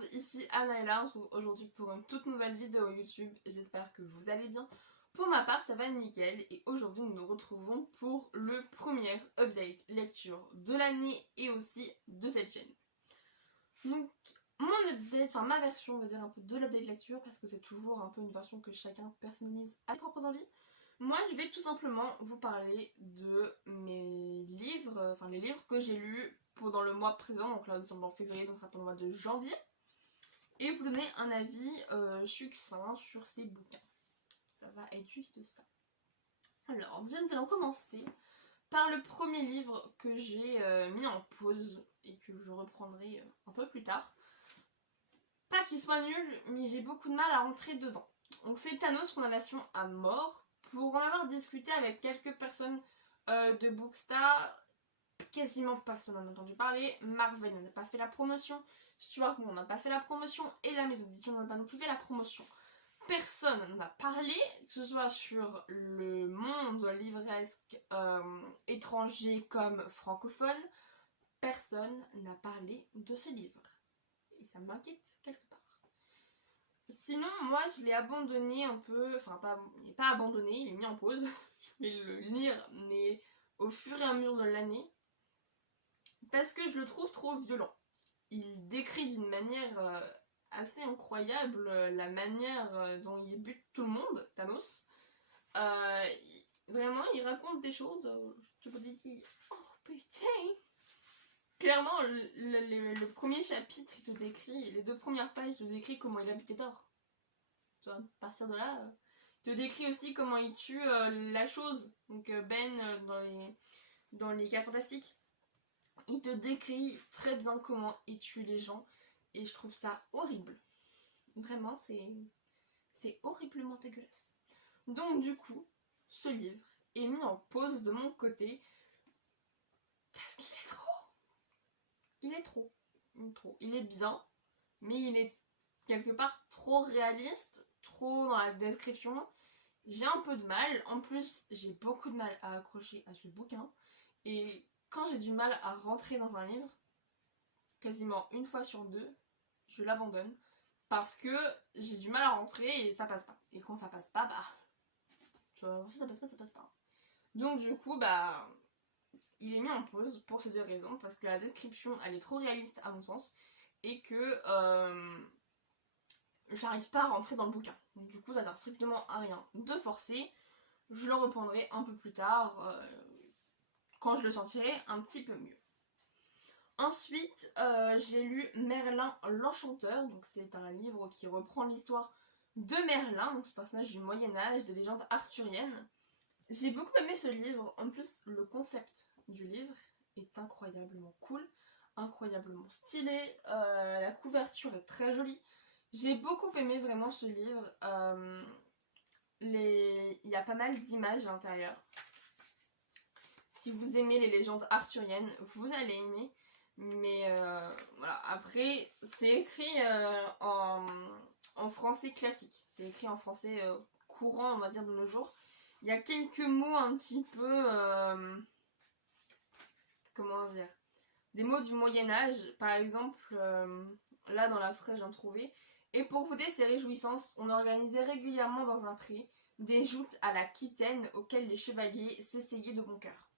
monde, ici Anaëlla, on se retrouve aujourd'hui pour une toute nouvelle vidéo YouTube. J'espère que vous allez bien. Pour ma part, ça va nickel et aujourd'hui nous nous retrouvons pour le premier update lecture de l'année et aussi de cette chaîne. Donc mon update, enfin ma version on va dire un peu de l'update lecture parce que c'est toujours un peu une version que chacun personnalise à ses propres envies. Moi je vais tout simplement vous parler de mes livres, enfin les livres que j'ai lus pendant le mois présent, donc là nous sommes en février, donc ça sera pour le mois de janvier, et vous donner un avis succinct sur ces bouquins. Ça va être juste ça. Alors, nous allons commencer par le premier livre que j'ai mis en pause et que je reprendrai un peu plus tard. Pas qu'il soit nul, mais j'ai beaucoup de mal à rentrer dedans. Donc c'est Thanos, Condamnation à mort. Pour en avoir discuté avec quelques personnes de Bookstar, quasiment personne n'en a entendu parler. Marvel n'en a pas fait la promotion. Stuart n'en a pas fait la promotion. Et la maison d'édition n'en a pas non plus fait la promotion. Personne n'en a parlé, que ce soit sur le monde livresque étranger comme francophone. Personne n'a parlé de ce livre. Et ça m'inquiète quelque part. Sinon, moi je l'ai abandonné un peu, enfin il n'est pas abandonné, il est mis en pause. Je vais le lire, mais au fur et à mesure de l'année. Parce que je le trouve trop violent. Il décrit d'une manière assez incroyable la manière dont il bute tout le monde, Thanos. Vraiment, il raconte des choses, je te dis, oh putain. Clairement, le premier chapitre, il te décrit, les 2 premières pages, il te décrit comment il a buté Thor. Tu vois, à partir de là, il te décrit aussi comment il tue la chose. Donc Ben dans les 4 Fantastiques. Il te décrit très bien comment il tue les gens. Et je trouve ça horrible. Vraiment, c'est horriblement dégueulasse. Donc du coup, ce livre est mis en pause de mon côté. Parce qu'il est trop. Il est trop. Il est bien. Mais il est quelque part trop réaliste. Trop dans la description. J'ai un peu de mal. En plus, j'ai beaucoup de mal à accrocher à ce bouquin. Et quand j'ai du mal à rentrer dans un livre, quasiment une fois sur 2, je l'abandonne. Parce que j'ai du mal à rentrer et ça passe pas. Et quand ça passe pas, bah... Tu vois, si ça passe pas, ça passe pas. Donc du coup, bah... Il est mis en pause pour ces 2 raisons. Parce que la description, elle est trop réaliste à mon sens. Et que... j'arrive pas à rentrer dans le bouquin. Donc du coup, ça sert strictement à rien de forcer. Je le reprendrai un peu plus tard, quand je le sentirai un petit peu mieux. Ensuite, j'ai lu Merlin l'Enchanteur. Donc c'est un livre qui reprend l'histoire de Merlin, donc ce personnage du Moyen-Âge, des légendes arthuriennes. J'ai beaucoup aimé ce livre. En plus, le concept du livre est incroyablement cool, incroyablement stylé. La couverture est très jolie. J'ai beaucoup aimé vraiment ce livre. Il y a pas mal d'images à l'intérieur. Si vous aimez les légendes arthuriennes, vous allez aimer. Mais voilà, après c'est écrit en français classique. C'est écrit en français courant, on va dire, de nos jours. Il y a quelques mots un petit peu... comment dire, des mots du Moyen-Âge. Par exemple, là dans la phrase j'en trouvais. Et pour fêter ces réjouissances, on organisait régulièrement dans un pré des joutes à la quitaine auxquelles les chevaliers s'essayaient de bon cœur.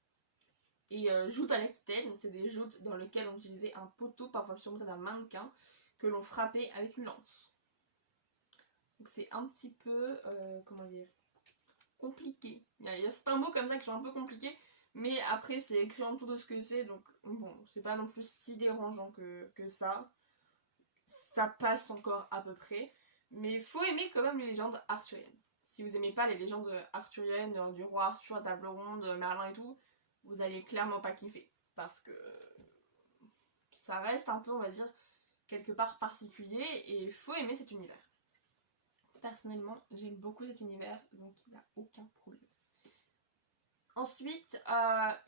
Et joutes à la quitaine, c'est des joutes dans lesquelles on utilisait un poteau, parfois surmonté d'un mannequin, que l'on frappait avec une lance. Donc c'est un petit peu, comment dire, compliqué. Il y a certains mots comme ça qui sont un peu compliqués, mais après c'est écrit en dessous de ce que c'est, donc bon, c'est pas non plus si dérangeant que ça. Ça passe encore à peu près, mais faut aimer quand même les légendes arthuriennes. Si vous aimez pas les légendes arthuriennes, du roi Arthur à table ronde, Merlin et tout, vous allez clairement pas kiffer. Parce que ça reste un peu, on va dire, quelque part particulier et faut aimer cet univers. Personnellement, j'aime beaucoup cet univers, donc il n'y a aucun problème. Ensuite,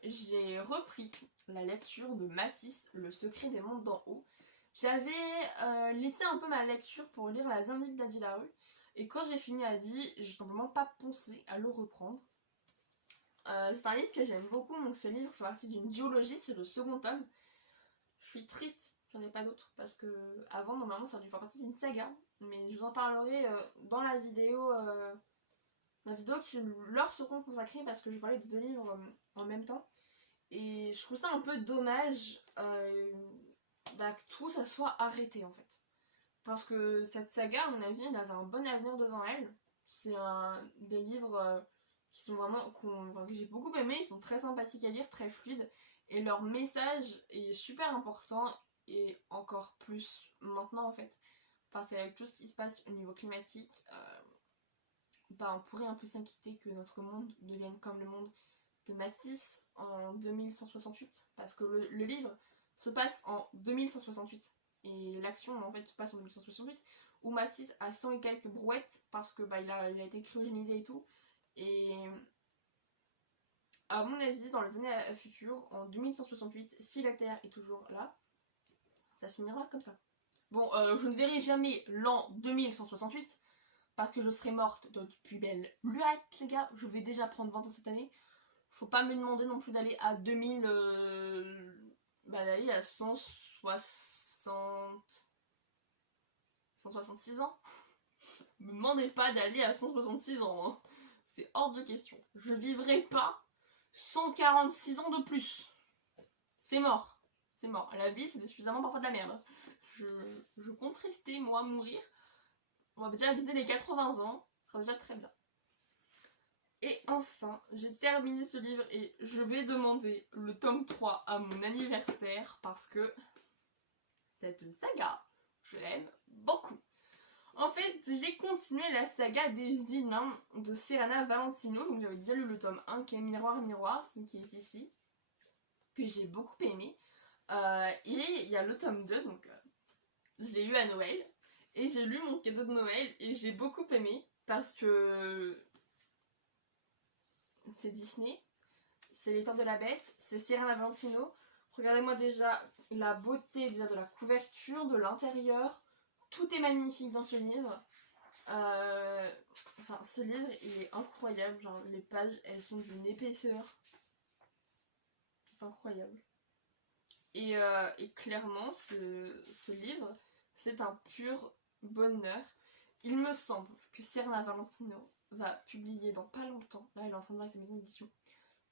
j'ai repris la lecture de Matisse, Le secret des mondes d'en haut. J'avais laissé un peu ma lecture pour lire La Bien Bible d'Adi Larue. Et quand j'ai fini Adi, j'ai simplement pas pensé à le reprendre. C'est un livre que j'aime beaucoup, donc ce livre fait partie d'une duologie, c'est le second tome. Je suis triste j'en ai pas d'autres parce que avant normalement ça a dû faire partie d'une saga, mais je vous en parlerai dans la vidéo qui leur seront consacrées parce que je parlais de 2 livres en même temps. Et je trouve ça un peu dommage que tout ça soit arrêté en fait. Parce que cette saga, à mon avis, elle avait un bon avenir devant elle. C'est des livres qui sont vraiment que j'ai beaucoup aimé, ils sont très sympathiques à lire, très fluides. Et leur message est super important et encore plus maintenant en fait. Parce qu'avec tout ce qui se passe au niveau climatique, on pourrait un peu s'inquiéter que notre monde devienne comme le monde de Matisse en 2168, parce que le livre se passe en 2168 et l'action en fait se passe en 2168 où Matisse a 100 et quelques brouettes parce que il a été cryogénisé et tout. Et à mon avis, dans les années futures, en 2168, si la Terre est toujours là, ça finira comme ça. Bon, je ne verrai jamais l'an 2168 parce que je serai morte depuis belle lurette, les gars. Je vais déjà prendre 20 ans cette année. Faut pas me demander non plus d'aller à 2000, d'aller à 166 ans. Me demandez pas d'aller à 166 ans, hein. C'est hors de question. Je vivrai pas 146 ans de plus. C'est mort. C'est mort. La vie, c'est suffisamment parfois de la merde. Je compte rester, moi, mourir. On va déjà viser les 80 ans. Ce sera déjà très bien. Et enfin, j'ai terminé ce livre et je vais demander le tome 3 à mon anniversaire parce que cette saga, je l'aime beaucoup. En fait, j'ai continué la saga des vilains de Serena Valentino. Donc j'avais déjà lu le tome 1 qui est Miroir Miroir, qui est ici, que j'ai beaucoup aimé. Et il y a le tome 2, donc je l'ai lu à Noël. Et j'ai lu mon cadeau de Noël et j'ai beaucoup aimé parce que c'est Disney, c'est l'étang de la bête, c'est Serena Valentino. Regardez-moi déjà la beauté déjà de la couverture, de l'intérieur. Tout est magnifique dans ce livre. Ce livre il est incroyable. Genre, les pages elles sont d'une épaisseur. C'est incroyable. Et clairement, ce livre, c'est un pur bonheur. Il me semble que Serena Valentino va publier dans pas longtemps, là elle est en train de voir avec sa maison d'édition,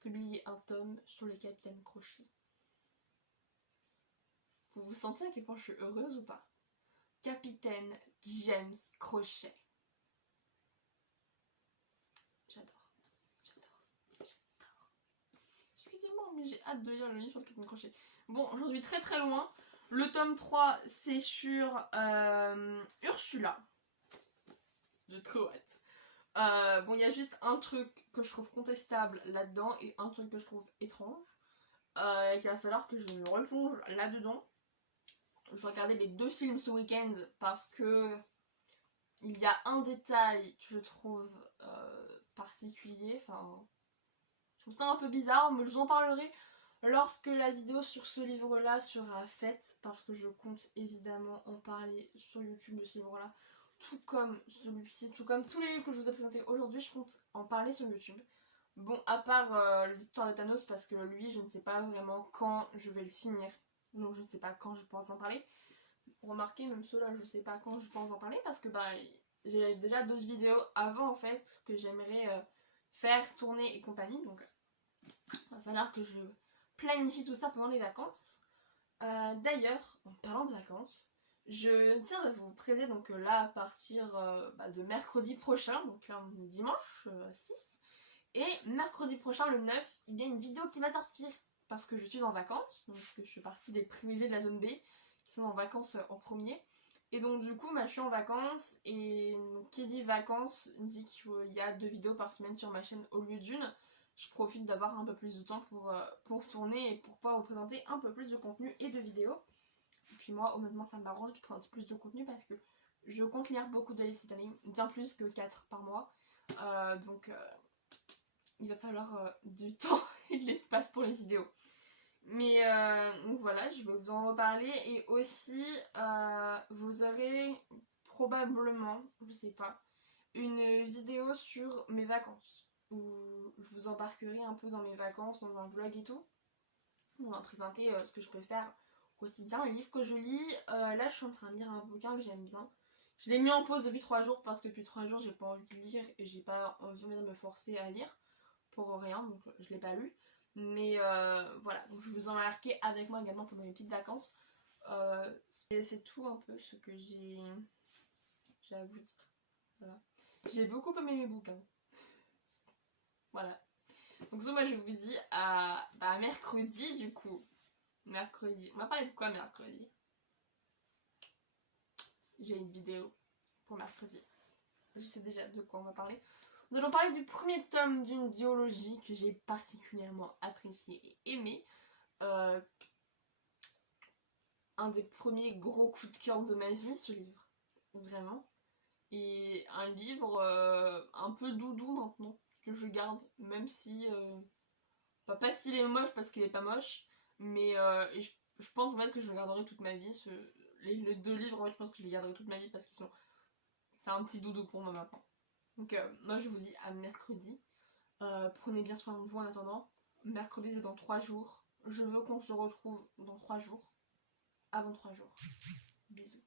publier un tome sur le Capitaine Crochet. Vous vous sentez à quel point je suis heureuse ou pas? Capitaine James Crochet. J'adore. Excusez-moi, mais j'ai hâte de lire le livre sur le Capitaine Crochet. Bon, j'en suis très très loin. Le tome 3, c'est sur Ursula. J'ai trop hâte. Il y a juste un truc que je trouve contestable là-dedans et un truc que je trouve étrange. Qu'il va falloir que je me replonge là-dedans. Je vais regarder les 2 films ce week-end parce que il y a un détail que je trouve particulier. Je trouve ça un peu bizarre, mais je vous en parlerai lorsque la vidéo sur ce livre-là sera faite parce que je compte évidemment en parler sur YouTube de ce livre-là. Tout comme celui-ci, tout comme tous les livres que je vous ai présentés aujourd'hui, je compte en parler sur YouTube. Bon, à part l'histoire de Thanos, parce que lui, je ne sais pas vraiment quand je vais le finir. Donc je ne sais pas quand je pense en parler. Remarquez, même ceux-là, je ne sais pas quand je pense en parler, parce que j'ai déjà d'autres vidéos avant, en fait, que j'aimerais faire, tourner et compagnie. Donc, il va falloir que je planifie tout ça pendant les vacances. D'ailleurs, en parlant de vacances, je tiens à vous préciser donc là à partir de mercredi prochain, donc là on est dimanche 6, et mercredi prochain le 9, il y a une vidéo qui va sortir parce que je suis en vacances, donc je fais partie des privilégiés de la zone B qui sont en vacances en premier. Et donc du coup je suis en vacances et donc, qui dit vacances dit qu'il y a 2 vidéos par semaine sur ma chaîne au lieu d'une. Je profite d'avoir un peu plus de temps pour tourner et pour pouvoir vous présenter un peu plus de contenu et de vidéos. Et puis moi honnêtement ça m'arrange de présenter plus de contenu parce que je compte lire beaucoup de livres cette année, bien plus que 4 par mois. Il va falloir du temps et de l'espace pour les vidéos. Mais donc voilà, je vais vous en reparler et aussi vous aurez probablement, je sais pas, une vidéo sur mes vacances où je vous embarquerai un peu dans mes vacances, dans un vlog et tout. On va présenter ce que je peux faire quotidien, les livres que je lis. Là, je suis en train de lire un bouquin que j'aime bien. Je l'ai mis en pause depuis 3 jours parce que depuis 3 jours, j'ai pas envie de lire et j'ai pas envie de me forcer à lire pour rien, donc je l'ai pas lu. Mais voilà, donc je vous en marquer avec moi également pendant mes petites vacances. C'est tout un peu ce que j'ai à vous dire. Voilà. J'ai beaucoup aimé mes bouquins. Voilà. Donc ça, moi je vous dis à mercredi du coup. Mercredi. On va parler de quoi mercredi? J'ai une vidéo pour mercredi. Je sais déjà de quoi on va parler. Nous allons parler du premier tome d'une duologie que j'ai particulièrement apprécié et aimé. Un des premiers gros coups de cœur de ma vie, ce livre. Vraiment. Et un livre un peu doudou maintenant, que je garde, même si... pas s'il est moche parce qu'il est pas moche, mais je pense en fait que je le garderai toute ma vie. Les 2 livres, en fait, je pense que je les garderai toute ma vie parce qu'ils sont... C'est un petit doudou pour moi maintenant. Donc moi je vous dis à mercredi. Prenez bien soin de vous en attendant. Mercredi c'est dans 3 jours. Je veux qu'on se retrouve dans 3 jours. Avant 3 jours. Bisous.